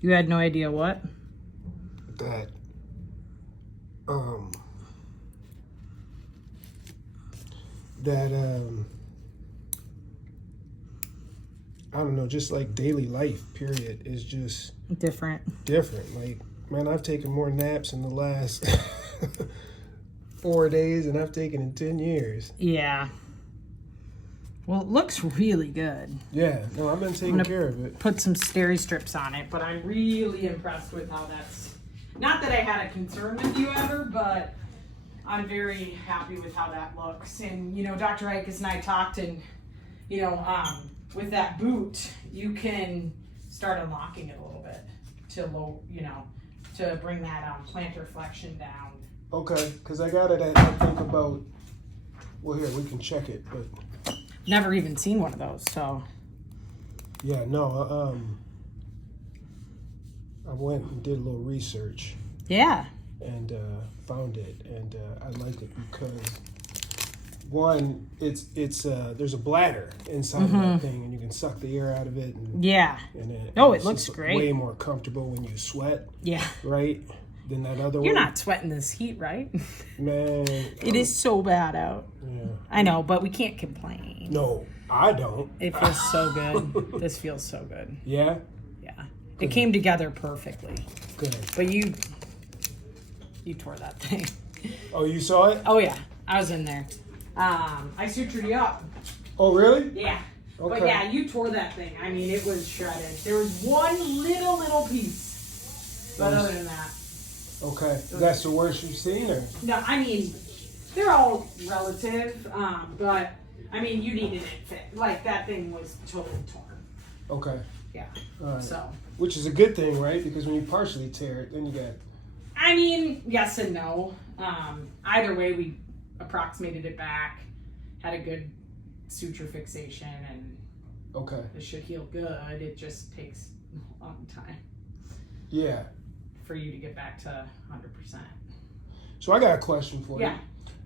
You had no idea what? That I don't know, just like daily life, period, is just Different. Like, man, I've taken more naps in the last 4 days than I've taken in 10 years. Yeah. Well, it looks really good. Yeah, no, I've been taking care of it. Put some steri strips on it, but I'm really impressed with how that's. Not that I had a concern with you ever, but I'm very happy with how that looks. And Dr. Ikes and I talked, and with that boot, you can start unlocking it a little bit to bring that plantar flexion down. Okay, because I got it at, I think about, well, here, we can check it, but. Never even seen one of those, so. Yeah, no, I went and did a little research. Yeah. And found it, and I like it because, one, it's there's a bladder inside of that thing, and you can suck the air out of it. And, yeah. And it looks great. Way more comfortable when you sweat. Yeah. Right? Than that other one. You're not sweating this heat, right? Man. It is so bad out. Yeah. I know, but we can't complain. No, I don't. It feels so good. This feels so good. Yeah? Yeah. Good. It came together perfectly. Good. But you tore that thing. Oh, you saw it? Oh, yeah. I was in there. I sutured you up. Oh, really? Yeah. Okay. But yeah, you tore that thing. I mean, it was shredded. There was one little piece. But other than that. Okay. That's the worst you've seen, or? No, I mean, they're all relative. But, I mean, you needed it fit. Like, that thing was totally torn. Okay. Yeah. All right. So. Which is a good thing, right? Because when you partially tear it, then you got... I mean, yes and no. Either way, we approximated it back, had a good suture fixation, and okay, it should heal good. It just takes a long time. Yeah. For you to get back to 100%. So I got a question for you. Yeah.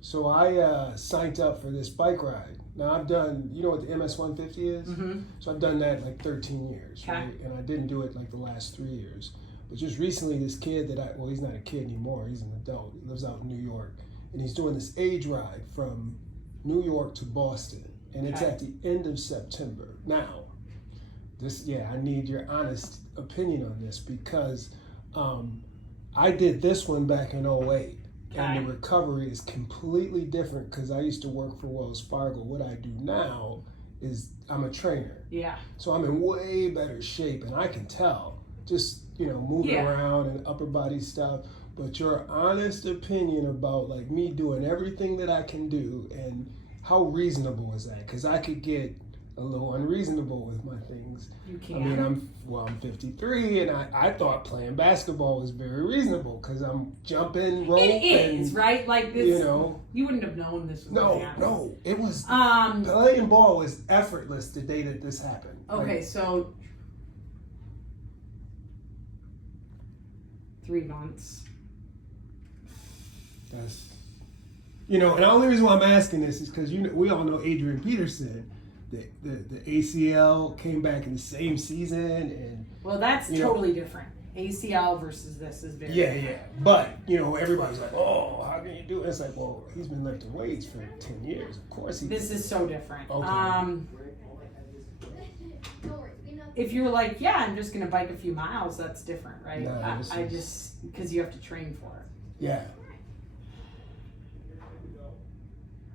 So I signed up for this bike ride. Now I've done, you know what the MS-150 is? Mm-hmm. So I've done that like 13 years, okay. Right? And I didn't do it like the last 3 years. But just recently, this kid well, he's not a kid anymore. He's an adult. He lives out in New York. And he's doing this age ride from New York to Boston. And it's at the end of September. Now, I need your honest opinion on this because I did this one back in 2008. And the recovery is completely different because I used to work for Wells Fargo. What I do now is I'm a trainer. Yeah. So I'm in way better shape, and I can tell. Just moving around and upper body stuff, but your honest opinion about like me doing everything that I can do and how reasonable is that? Because I could get a little unreasonable with my things. You can. I mean, I'm 53, and I thought playing basketball was very reasonable because I'm jumping rope. It is, right? Like this, you wouldn't have known this was going to happen. No, it was, playing ball was effortless the day that this happened. Okay, so 3 months. That's, and the only reason why I'm asking this is because we all know Adrian Peterson. The ACL came back in the same season, and well, that's totally different. ACL versus this is very different. Yeah. But everybody's like, oh, how can you do it? It's like, well, he's been lifting weights for 10 years. Of course This is so different. Okay. If you're like, yeah, I'm just gonna bike a few miles, that's different, right? No, because you have to train for it. Yeah.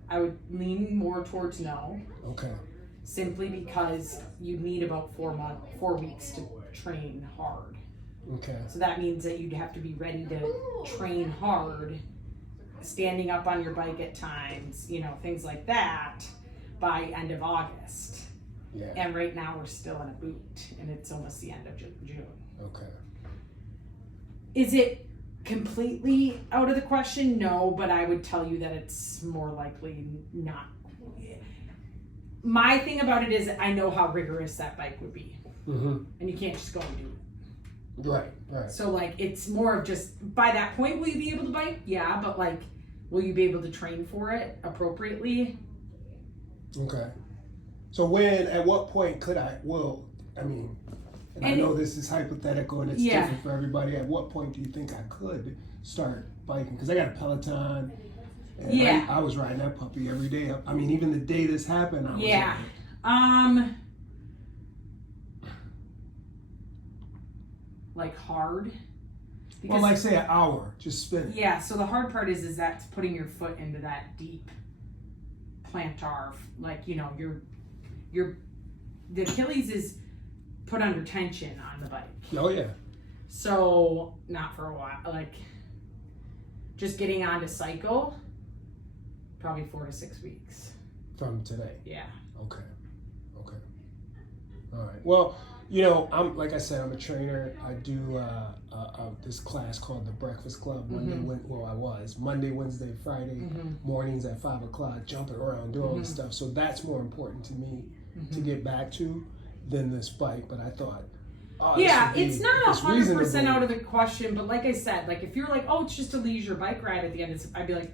I would lean more towards no. Okay. Simply because you need about 4 weeks to train hard. Okay. So that means that you'd have to be ready to train hard, standing up on your bike at times, things like that, by end of August. Yeah. And right now we're still in a boot, and it's almost the end of June. Okay. Is it completely out of the question? No, but I would tell you that it's more likely not. My thing about it is I know how rigorous that bike would be. Mm-hmm. And you can't just go and do it. Right. So, like, it's more of just, by that point, will you be able to bike? Yeah, but, like, will you be able to train for it appropriately? Okay. So at what point could I, And I know this is hypothetical and it's Yeah. different for everybody. At what point do you think I could start biking? Because I got a Peloton. And Yeah. I was riding that puppy every day. I mean, even the day this happened, I was Yeah. on it. Like hard. Well, like say an hour, just spin. Yeah, so the hard part is that's putting your foot into that deep plantar, like, you know, the Achilles is put under tension on the bike. Oh yeah. So not for a while, like just getting on to cycle, probably 4 to 6 weeks. From today. Yeah. Okay. All right. Well, you know, I'm like I said, I'm a trainer. I do this class called the Breakfast Club. Monday, Monday, Wednesday, Friday mornings at 5 o'clock, jumping around, doing all this stuff. So that's more important to me to get back to than this bike. But I thought, it's not 100% reasonable. out of the question. But like I said, like if you're like, oh, it's just a leisure bike ride at the end, I'd be like,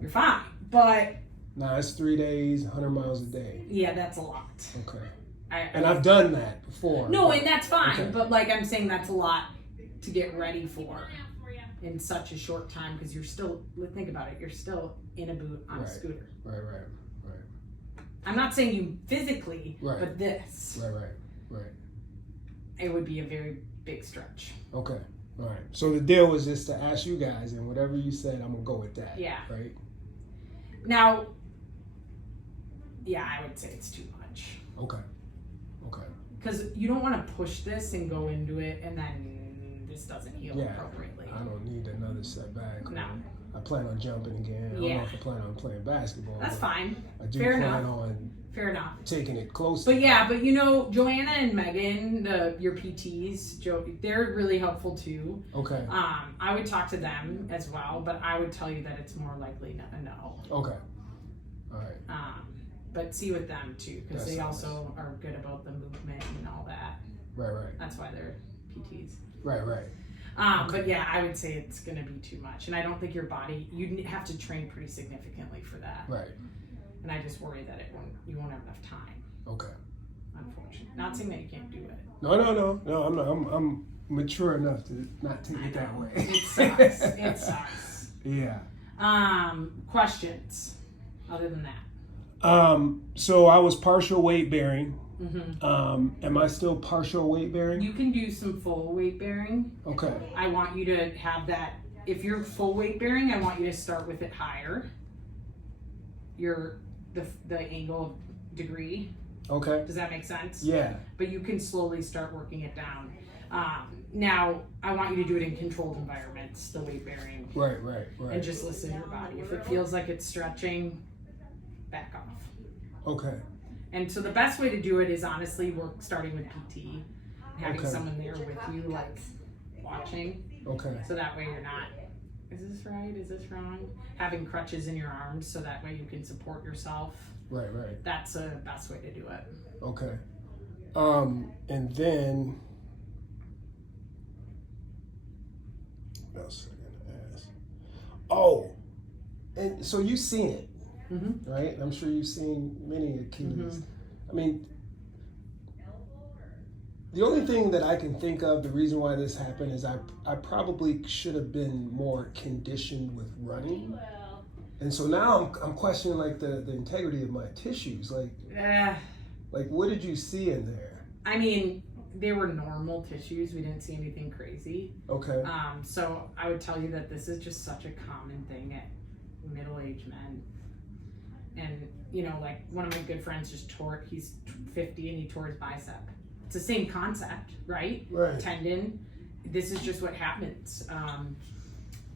you're fine. But nah, it's 3 days, 100 miles a day. yeah, that's a lot. Okay. And I've done that before. No, and that's fine. Okay. But like I'm saying, that's a lot to get ready for in such a short time because you're still, think about it, you're still in a boot on a scooter. Right. I'm not saying you physically, Right. but this. Right. It would be a very big stretch. Okay. All right. So the deal was just to ask you guys, and whatever you said, I'm gonna go with that. Yeah. Right. Now, yeah, I would say it's too much. Okay. Because you don't want to push this and go into it, and then this doesn't heal appropriately. I don't need another setback. No. I plan on jumping again. I don't know if I plan on playing basketball. That's fine. I do Fair plan enough. on Fair enough. taking it close. But yeah, but you know, Joanna and Megan, your PTs, they're really helpful too. Okay. I would talk to them as well, but I would tell you that it's more likely a no. Okay. All right. But see with them too, because they That's also are good about the movement and all that. Right. That's why they're PTs. Right. But yeah, I would say it's going to be too much. And I don't think your body, you'd have to train pretty significantly for that. Right. And I just worry that you won't have enough time. Okay. Unfortunately. Not saying that you can't do it. No, I'm not. I'm mature enough to not take it that way. It sucks. Yeah. Questions other than that? So I was partial weight bearing. Mm-hmm. Am I still partial weight bearing? You can do some full weight bearing. Okay. I want you to have that. If you're full weight bearing, I want you to start with it higher. The angle of degree. Okay. Does that make sense? Yeah. But you can slowly start working it down. Now, I want you to do it in controlled environments, the weight bearing. Right. And just listen to your body. If it feels like it's stretching, back off. Okay. And so the best way to do it is honestly starting with PT, having Okay. someone there with you, like watching. Okay. So that way you're not, is this right? Is this wrong? Having crutches in your arms so that way you can support yourself. Right. That's the best way to do it. Okay. And then what else was I gonna ask? Oh, and so you've seen it. Mm-hmm. Right? I'm sure you've seen many Achilles. Mm-hmm. I mean, the only thing that I can think of, the reason why this happened is I probably should have been more conditioned with running. And so now I'm questioning like the integrity of my tissues. Like what did you see in there? I mean, they were normal tissues. We didn't see anything crazy. Okay. So I would tell you that this is just such a common thing at middle-aged men. And, you know, like one of my good friends he's 50 and he tore his bicep. It's the same concept, right? Right. Tendon. This is just what happens.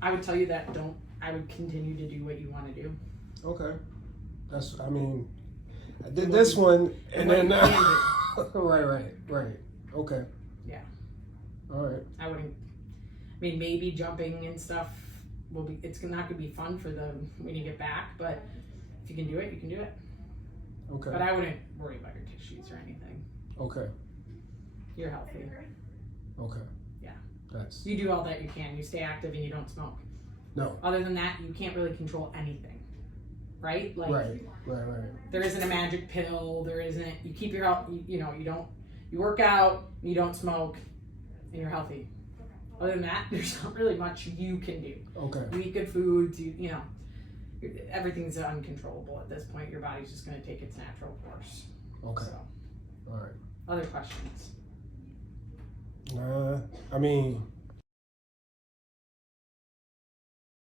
I would tell you that I would continue to do what you want to do. Okay. I did this one and then right. Okay. Yeah. All right. Maybe jumping and stuff it's not going to be fun for when you get back, but if you can do it, you can do it. Okay. But I wouldn't worry about your tissues or anything. Okay. You're healthy. Okay. Yeah. You do all that you can. You stay active and you don't smoke. No. Other than that, you can't really control anything. Right? Like Right. there isn't a magic pill, there isn't, you keep your health, you you work out, you don't smoke, and you're healthy. Other than that, there's not really much you can do. Okay. You eat good foods, you know, everything's uncontrollable at this point. Your body's just going to take its natural course. Okay. So, All right. other questions? I mean,